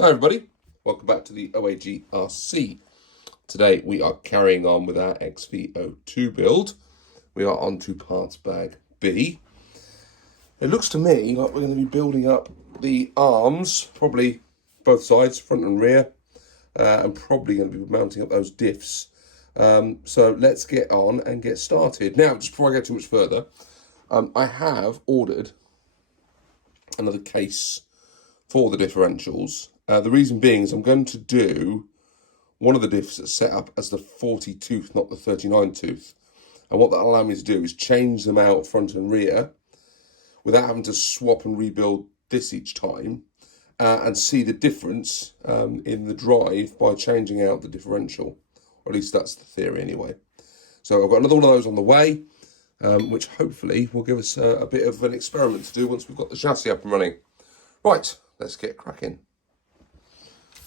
Hi everybody, welcome back to the OAG RC. Today we are carrying on with our XV02 build. We are on to parts bag B. It looks to me like we're going to be building up the arms, probably both sides, front and rear, and probably going to be mounting up those diffs. So let's get on and get started. Now, just before I go too much further, I have ordered another case for the differentials. The reason being is I'm going to do one of the diffs that's set up as the 40 tooth, not the 39 tooth. And what that'll allow me to do is change them out front and rear without having to swap and rebuild this each time, and see the difference in the drive by changing out the differential. Or at least that's the theory anyway. So I've got another one of those on the way, which hopefully will give us a bit of an experiment to do once we've got the chassis up and running. Right, let's get cracking.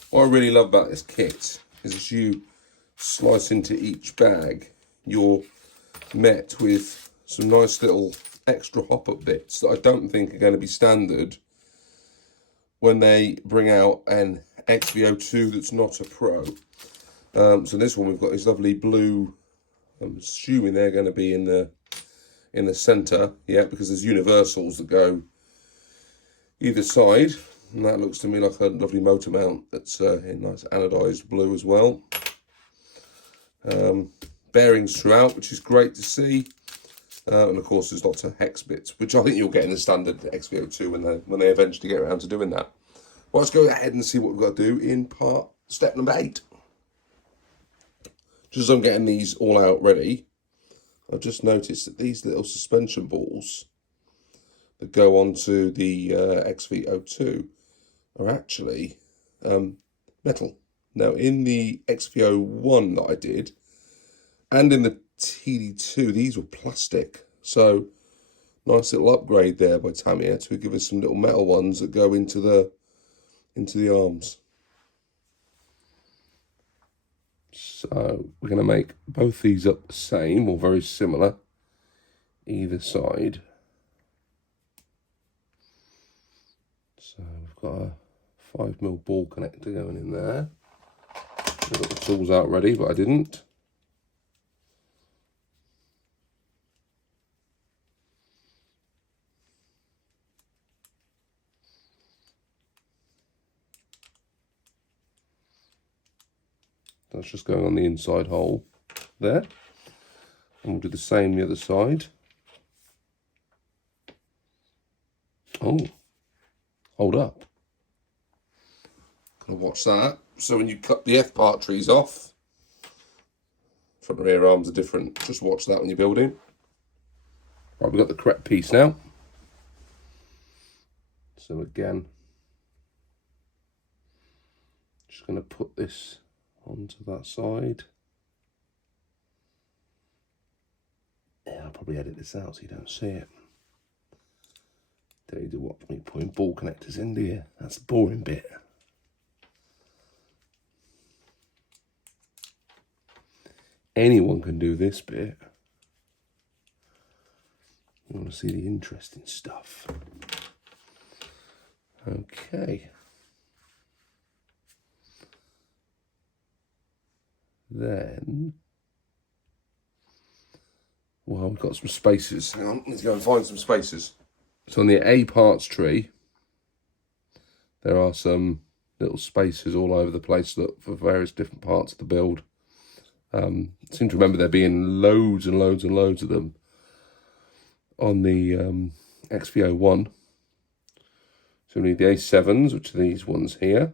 What I really love about this kit is as you slice into each bag, you're met with some nice little extra hop-up bits that I don't think are going to be standard when they bring out an XV02 that's not a Pro. So this one we've got this lovely blue. I'm assuming they're going to be in the centre, yeah, because there's universals that go either side. And that looks to me like a lovely motor mount that's in nice anodised blue as well. Bearings throughout, which is great to see. And of course there's lots of hex bits, which I think you'll get in the standard XV02 when they eventually get around to doing that. Well, let's go ahead and see what we've got to do in step number 8. Just as I'm getting these all out ready, I've just noticed that these little suspension balls that go onto the XV02 are actually metal. Now, in the XV01 that I did, and in the TD2, these were plastic. So, nice little upgrade there by Tamiya to give us some little metal ones that go into the arms. So, we're going to make both these up the same or very similar, either side. So, we've got a 5mm ball connector going in there. I've got the tools out ready, but I didn't. That's just going on the inside hole there. And we'll do the same the other side. Oh, hold up. Gotta watch that. So when you cut the F part trees off, front and rear arms are different. Just watch that when you're building. Right, we've got the correct piece now. So again, just going to put this onto that side. Yeah, I'll probably edit this out so you don't see it. Don't need to watch me putting ball connectors in, do you? That's the boring bit. Anyone can do this bit. You want to see the interesting stuff. Okay. Then, well, we've got some spacers. Hang on, let's go and find some spacers. So on the A parts tree, there are some little spacers all over the place for various different parts of the build. I seem to remember there being loads and loads and loads of them on the XV01. So we need the A7s, which are these ones here.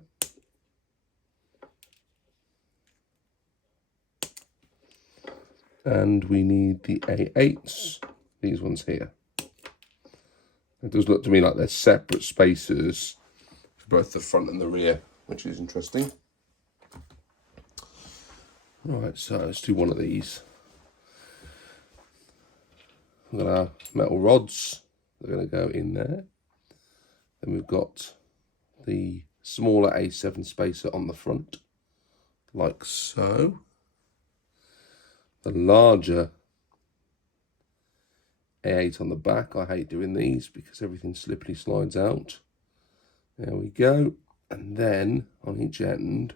And we need the A8s, these ones here. It does look to me like they're separate spacers for both the front and the rear, which is interesting. Right, so let's do one of these. We've got our metal rods. They're going to go in there. Then we've got the smaller A7 spacer on the front, like so. The larger A8 on the back. I hate doing these because everything slippery slides out. There we go. And then on each end,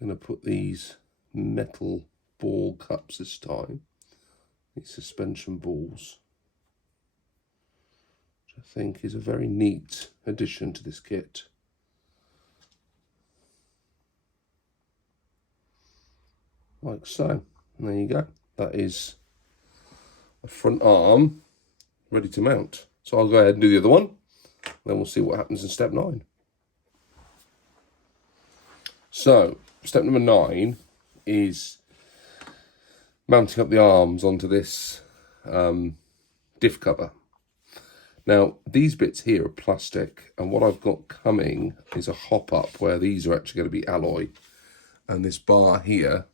I'm going to put these metal ball cups this time, these suspension balls, which I think is a very neat addition to this kit. Like so. And there you go. That is a front arm ready to mount. So I'll go ahead and do the other one, then we'll see what happens in step 9. So step number 9 is mounting up the arms onto this diff cover. Now these bits here are plastic, and what I've got coming is a hop up where these are actually going to be alloy, and this bar here,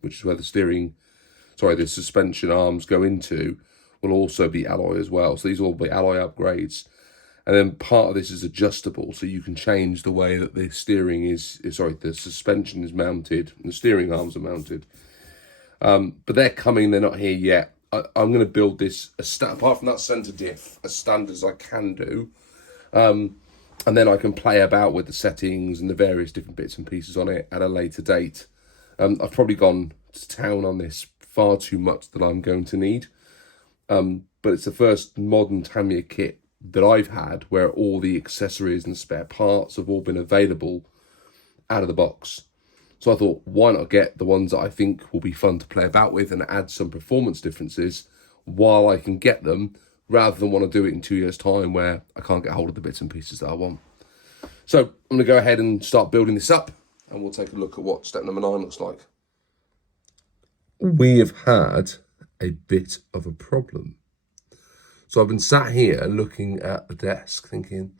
which is where the suspension arms go into, will also be alloy as well. So these will all be alloy upgrades. And then part of this is adjustable, so you can change the way that the the suspension is mounted and the steering arms are mounted. But they're coming, they're not here yet. I'm going to build this, apart from that centre diff, as standard as I can do. And then I can play about with the settings and the various different bits and pieces on it at a later date. I've probably gone to town on this far too much that I'm going to need. But it's the first modern Tamiya kit that I've had where all the accessories and spare parts have all been available out of the box. So I thought, why not get the ones that I think will be fun to play about with and add some performance differences while I can get them, rather than want to do it in 2 years' time where I can't get hold of the bits and pieces that I want. So I'm going to go ahead and start building this up, and we'll take a look at what step number 9 looks like. We have had a bit of a problem. So I've been sat here looking at the desk thinking,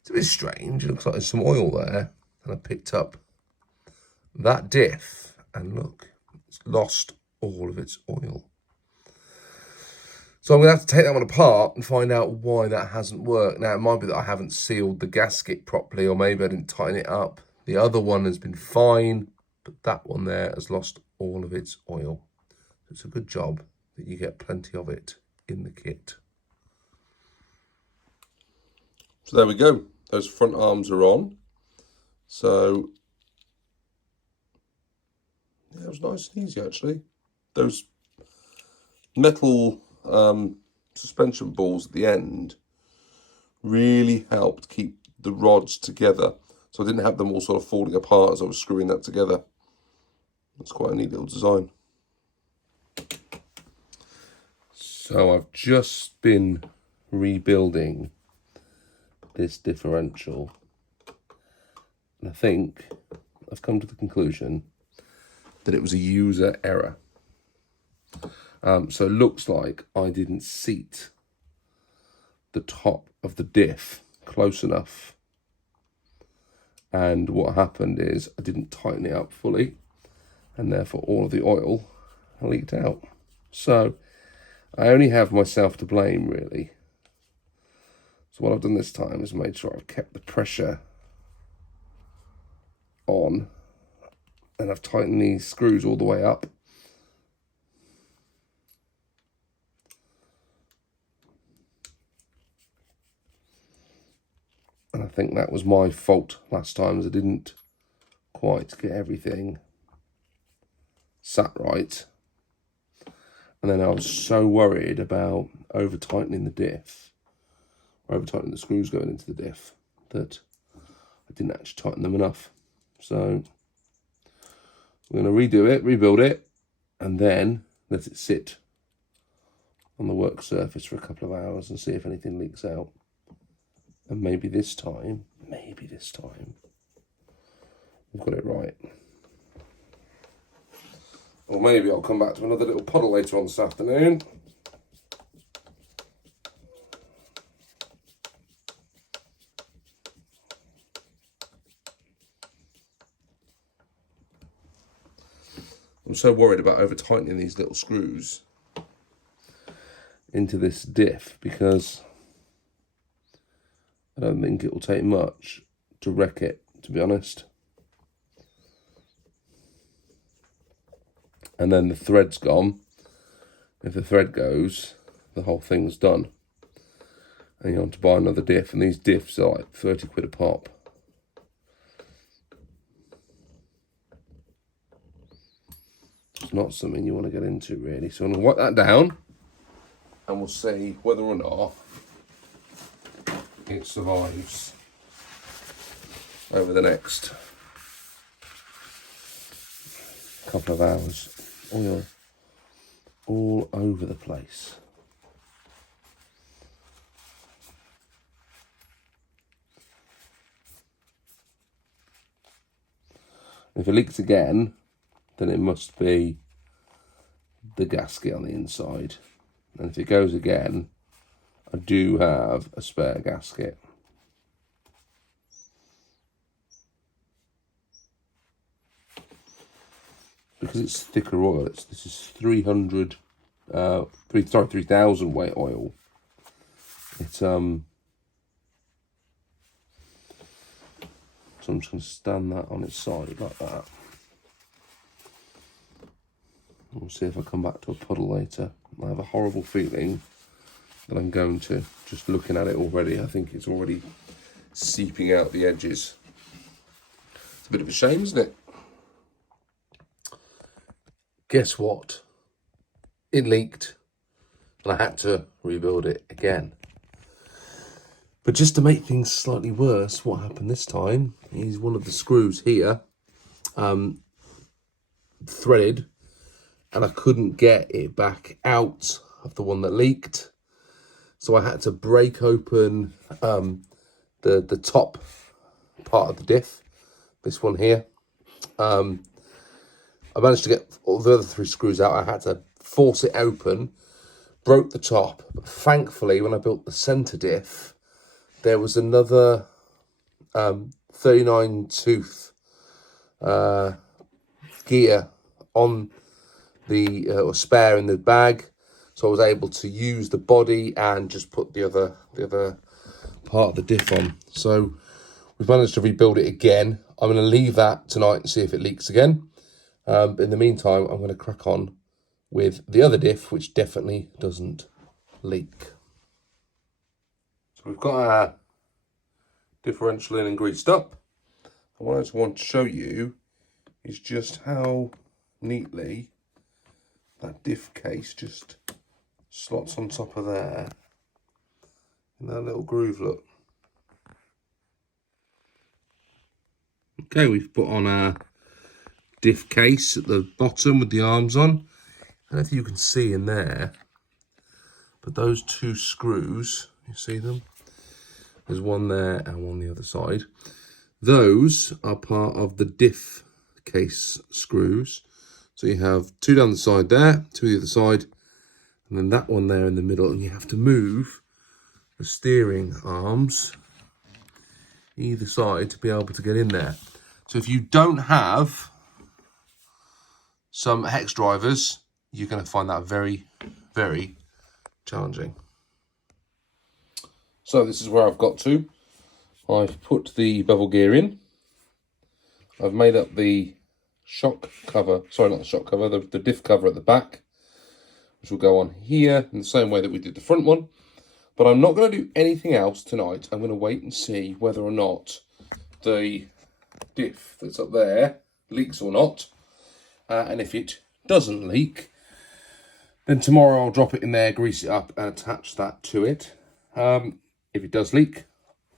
it's a bit strange, it looks like there's some oil there. And I picked up that diff, and look, it's lost all of its oil. So I'm going to have to take that one apart and find out why that hasn't worked. Now, it might be that I haven't sealed the gasket properly, or maybe I didn't tighten it up. The other one has been fine, but that one there has lost all of its oil. So it's a good job that you get plenty of it in the kit. So there we go. Those front arms are on. So yeah, it was nice and easy actually. Those metal suspension balls at the end really helped keep the rods together. So I didn't have them all sort of falling apart as I was screwing that together. That's quite a neat little design. So I've just been rebuilding this differential, and I think I've come to the conclusion that it was a user error. So it looks like I didn't seat the top of the diff close enough, and what happened is I didn't tighten it up fully, and therefore all of the oil leaked out. So I only have myself to blame, really. So what I've done this time is made sure I've kept the pressure on, and I've tightened these screws all the way up. And I think that was my fault last time, as I didn't quite get everything sat right. And then I was so worried about over-tightening the diff, or over-tightening the screws going into the diff, that I didn't actually tighten them enough. So we're going to redo it, rebuild it, and then let it sit on the work surface for a couple of hours and see if anything leaks out. And maybe this time, we've got it right. Or maybe I'll come back to another little puddle later on this afternoon. I'm so worried about over-tightening these little screws into this diff, because I don't think it will take much to wreck it, to be honest. And then the thread's gone. If the thread goes, the whole thing's done. and you want to buy another diff, and these diffs are like 30 quid a pop. It's not something you want to get into really. So I'm going to wipe that down, and we'll see whether or not it survives over the next couple of hours. Oil all over the place. If it leaks again, then it must be the gasket on the inside. And if it goes again, I do have a spare gasket. Because it's thicker oil, this is 300, 3,000 weight oil. It's so I'm just going to stand that on its side like that. We'll see if I come back to a puddle later. I have a horrible feeling that I'm going to. Just looking at it already, I think it's already seeping out the edges. It's a bit of a shame, isn't it? Guess what? It leaked, and I had to rebuild it again. But just to make things slightly worse, what happened this time is one of the screws here threaded, and I couldn't get it back out of the one that leaked. So I had to break open the top part of the diff, this one here. I managed to get all the other 3 screws out. I had to force it open, broke the top. But thankfully, when I built the centre diff, there was another 39 tooth gear on the or spare in the bag, so I was able to use the body and just put the other part of the diff on. So we've managed to rebuild it again. I'm going to leave that tonight and see if it leaks again. But in the meantime, I'm going to crack on with the other diff, which definitely doesn't leak. So we've got our differential in and greased up. And what I just want to show you is just how neatly that diff case just slots on top of there in that little groove, look. Okay, we've put on our diff case at the bottom with the arms on. I don't know if you can see in there, but those 2 screws, you see them? There's one there and one the other side. Those are part of the diff case screws. So you have 2 down the side there, 2 the other side, and then that one there in the middle, and you have to move the steering arms either side to be able to get in there. So if you don't have some hex drivers, you're going to find that very, very challenging. So this is where I've got to. I've put the bevel gear in. I've made up the shock cover, sorry, not the shock cover, the diff cover at the back, which will go on here in the same way that we did the front one. But I'm not going to do anything else tonight. I'm going to wait and see whether or not the diff that's up there leaks or not. And if it doesn't leak, then tomorrow I'll drop it in there, grease it up and attach that to it. If it does leak,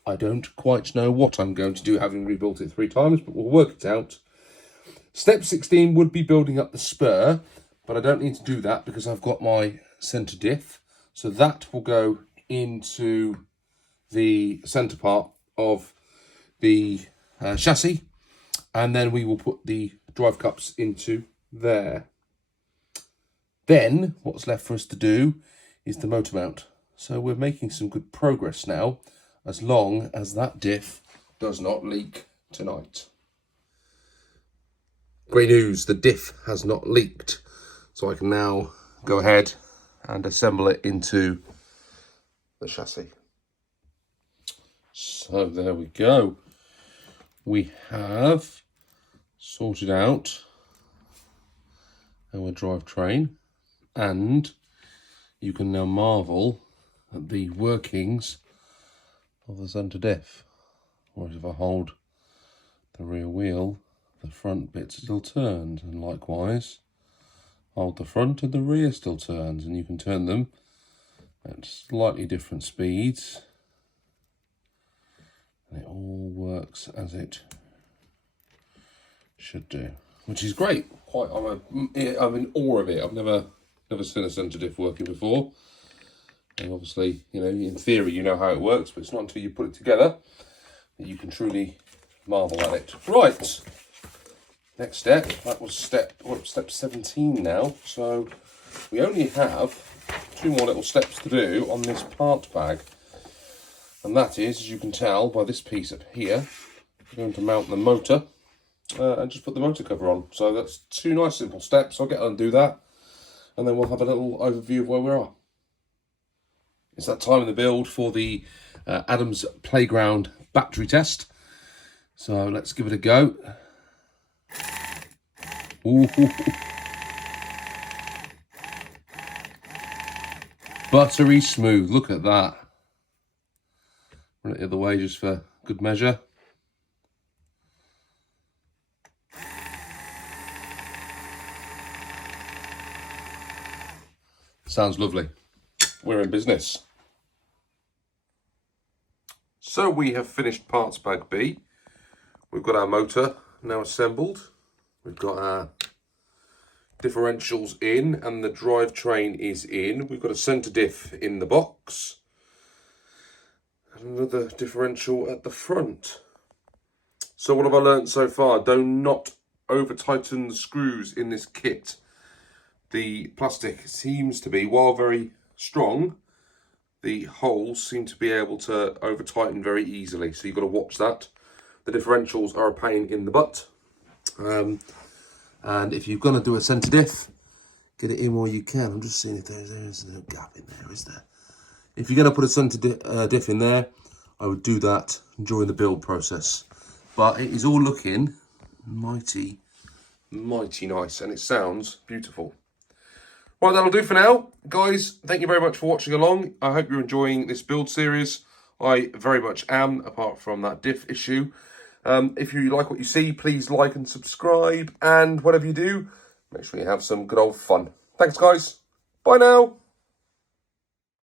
I don't quite know what I'm going to do, having rebuilt it 3 times, but we'll work it out. Step 16 would be building up the spur, but I don't need to do that because I've got my centre diff. So that will go into the centre part of the chassis, and then we will put the drive cups into there. Then what's left for us to do is the motor mount. So we're making some good progress now, as long as that diff does not leak tonight. Great news, the diff has not leaked. So I can now go ahead and assemble it into the chassis. So there we go. We have sorted out our drivetrain, and you can now marvel at the workings of the centre diff. Whereas if I hold the rear wheel, the front bit still turns, and likewise hold the front and the rear still turns, and you can turn them at slightly different speeds, and it all works as it should do, which is great. I'm in awe of it. I've never seen a centre diff working before, and obviously, you know, in theory you know how it works, but it's not until you put it together that you can truly marvel at it. Right, next step. That was step 17 now, so we only have 2 more little steps to do on this part bag, and that is, as you can tell by this piece up here, we're going to mount the motor and just put the motor cover on. So that's 2 nice simple steps. I'll get on and do that, and then we'll have a little overview of where we are. It's that time in the build for the Adams Playground battery test. So let's give it a go. Ooh. Buttery smooth, look at that. Run it the other way just for good measure. Sounds lovely. We're in business. So we have finished parts bag B. We've got our motor now assembled. We've got our differentials in and the drivetrain is in. We've got a centre diff in the box. And another differential at the front. So what have I learned so far? Do not over tighten the screws in this kit. The plastic seems to be, while very strong, the holes seem to be able to over tighten very easily. So you've got to watch that. The differentials are a pain in the butt. And if you're going to do a centre diff, get it in where you can. I'm just seeing if there's no gap in there, is there? If you're going to put a centre diff in there, I would do that during the build process. But it is all looking mighty nice, and it sounds beautiful. Right, that'll do for now. Guys, thank you very much for watching along. I hope you're enjoying this build series. I very much am, apart from that diff issue. If you like what you see, please like and subscribe. And whatever you do, make sure you have some good old fun. Thanks, guys. Bye now.